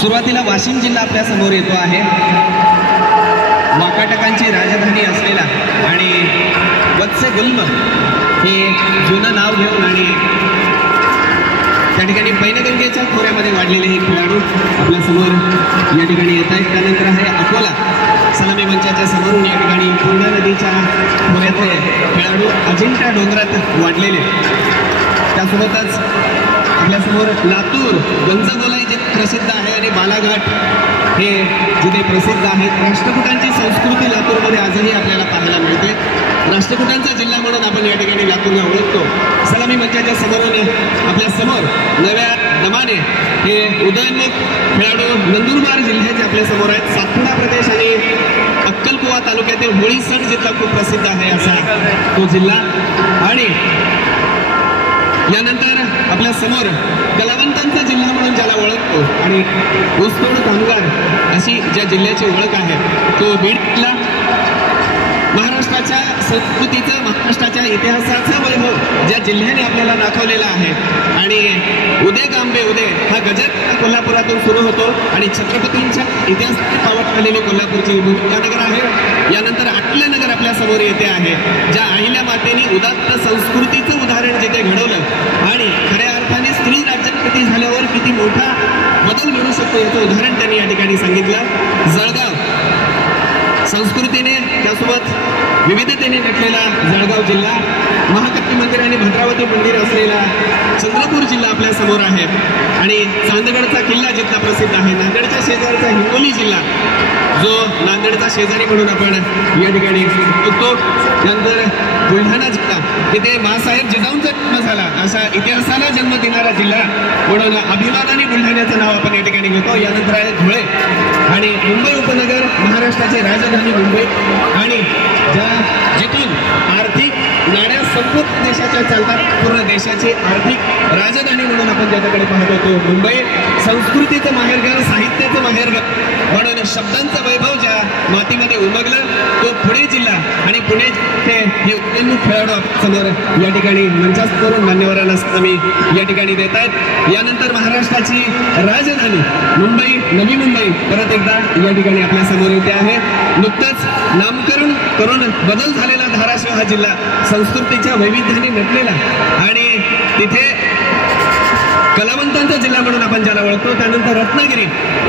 सुरुवातीला वाशिम जिल्हा आपल्या समोर येतो आहे। वाकाटकांची राजधानी असलेला आणि वत्से गुल्म हे जुनं नाव घेऊन आणि त्या ठिकाणी पैनगंगेच्या खोऱ्यामध्ये वाढलेले हे खेळाडू आपल्या समोर या ठिकाणी येत आहेत। त्यानंतर आहे अकोला सलामी मंचाच्या समोरून या ठिकाणी पूर्णा नदीच्या खोऱ्यातले खेळाडू अजिंठा डोंगरात वाढलेले। त्यासोबतच आपल्यासमोर लातूर गंजगोलाई जे प्रसिद्ध आहे आणि बालाघाट हे जिथे प्रसिद्ध आहेत। राष्ट्रकुटांची संस्कृती लातूरमध्ये आजही आपल्याला पाहायला मिळते। राष्ट्रकुटांचा जिल्हा म्हणून आपण या ठिकाणी लातूरला ओळखतो। सलामी मंचाच्या समोरून आपल्या समोर नव्या दमाने हे उदयोन्मुख खेळाडू नंदुरबार जिल्ह्याचे आपल्या समोर आहेत। सातपुडा प्रदेश आणि अक्कलकुवा तालुक्यातील होळी सण जिल्हा खूप प्रसिद्ध आहे असा तो जिल्हा। आणि यानंतर आपल्या समोर कलावंतांचा जिल्हा म्हणून ज्याला ओळखतो आणि ऊसतोड कामगार अशी ज्या जिल्ह्याची ओळख आहे तो बीड जिल्हा। महाराष्ट्राच्या संस्कृतीचं महाराष्ट्राच्या इतिहासाचं वैभव ज्या जिल्ह्याने आपल्याला दाखवलेलं आहे आणि उदय कांबे उदय हा गजर कोल्हापुरातून सुरू होतो आणि छत्रपतींच्या इतिहासाची पावट आलेली कोल्हापूरची भूमिकानगर आहे। यानंतर अहिल्यानगर आपल्या समोर येते आहे ज्या अहिल्या मातेने उदात्त संस्कृतीचं उदाहरण जिथे घडवलं आणि खऱ्या अर्थाने स्त्री राज्यपती झाल्यावर किती मोठा बदल घडू शकतो याचं उदाहरण त्यांनी या ठिकाणी सांगितलं। जळगाव संस्कृतीने त्यासोबत विविधतेने नटलेला जळगाव जिल्हा, महाकाली मंदिर आणि भद्रावती मंदिर असलेला चंद्रपूर जिल्हा आपल्या समोर आहे आणि चांदगडचा किल्ला जिथला प्रसिद्ध आहे। नांदेडच्या शेजारचा हिंगोली जिल्हा जो नांदेडचा शेजारी म्हणून आपण या ठिकाणी बघतो। त्यानंतर बुलढाणा जिल्हा तिथे मासाहेब जिजाऊंचा जन्म झाला असा इतिहासाला जन्म देणारा जिल्हा म्हणून अभिमानाने बुलढाण्याचं नाव आपण या ठिकाणी घेतो। यानंतर आहे धुळे आणि मुंबई उपनगर महाराष्ट्राची राजधानी मुंबई आणि जिथून आर्थिक नाड्या संपूर्ण देशाच्या चालतात। पूर्ण देशाची आर्थिक राजधानी म्हणून आपण ज्याच्याकडे पाहतो तो मुंबई। संस्कृतीचं माहेरघर, साहित्याचं माहेरघर म्हणून शब्दांचं वैभव ज्या मातीमध्ये उमगलं तो पुणे जिल्हा आणि पुणे हे उदयोन्मुख खेळाडू समोर या ठिकाणी मंचासमोरून मान्यवरांना मी या ठिकाणी देत आहेत। यानंतर महाराष्ट्राची राजधानी मुंबई, नवी मुंबई परत एकदा या ठिकाणी आपल्या समोर येते आहे। नुकतंच नामकरण करून बदल झालेला धाराशिव हा जिल्हा संस्कृतीच्या वैविध्याने नटलेला आणि तिथे कलावंतांचा जिल्हा म्हणून आपण ज्याला ओळखतो। त्यानंतर रत्नागिरी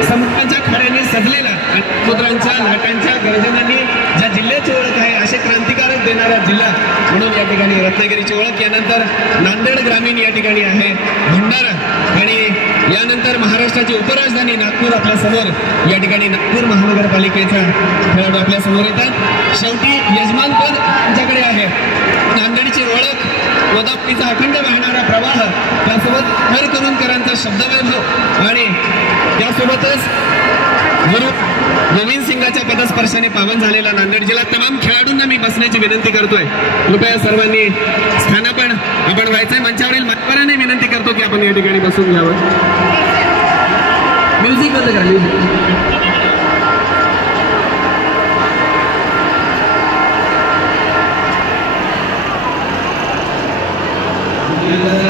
समुद्राच्या खाड्याने सजलेला आणि समुद्रांच्या लाटांच्या गर्जनांनी ज्या जिल्ह्याची ओळख आहे असे क्रांतिकारक देणारा जिल्हा म्हणून या ठिकाणी रत्नागिरीची ओळख। यानंतर नांदेड ग्रामीण या ठिकाणी आहे, भंडारा आणि यानंतर महाराष्ट्राची उपराजधानी नागपूर आपल्या समोर या ठिकाणी नागपूर महानगरपालिकेचा खेळाडू आपल्या समोर येतात। शेवटी यजमानपद त्यांच्याकडे आहे। नांदेडची ओळख, गोदावरीचा अखंड वाहणारा प्रवाह, त्यासोबत हर करुणकरांचा शब्दवैभव आणि त्यासोबतच गुरु गोविंद सिंगाच्या पदस्पर्शाने पावन झालेला नांदेड जिल्हा। तमाम खेळाडूंना मी बसण्याची विनंती करतोय। कृपया सर्वांनी स्थानापन्न आपण व्हायचंय। मंचावरील मान्यवरांनी विनंती करतो की आपण या ठिकाणी बसून घ्यावं। म्युझिक बंद करा, म्युझिक। Yeah.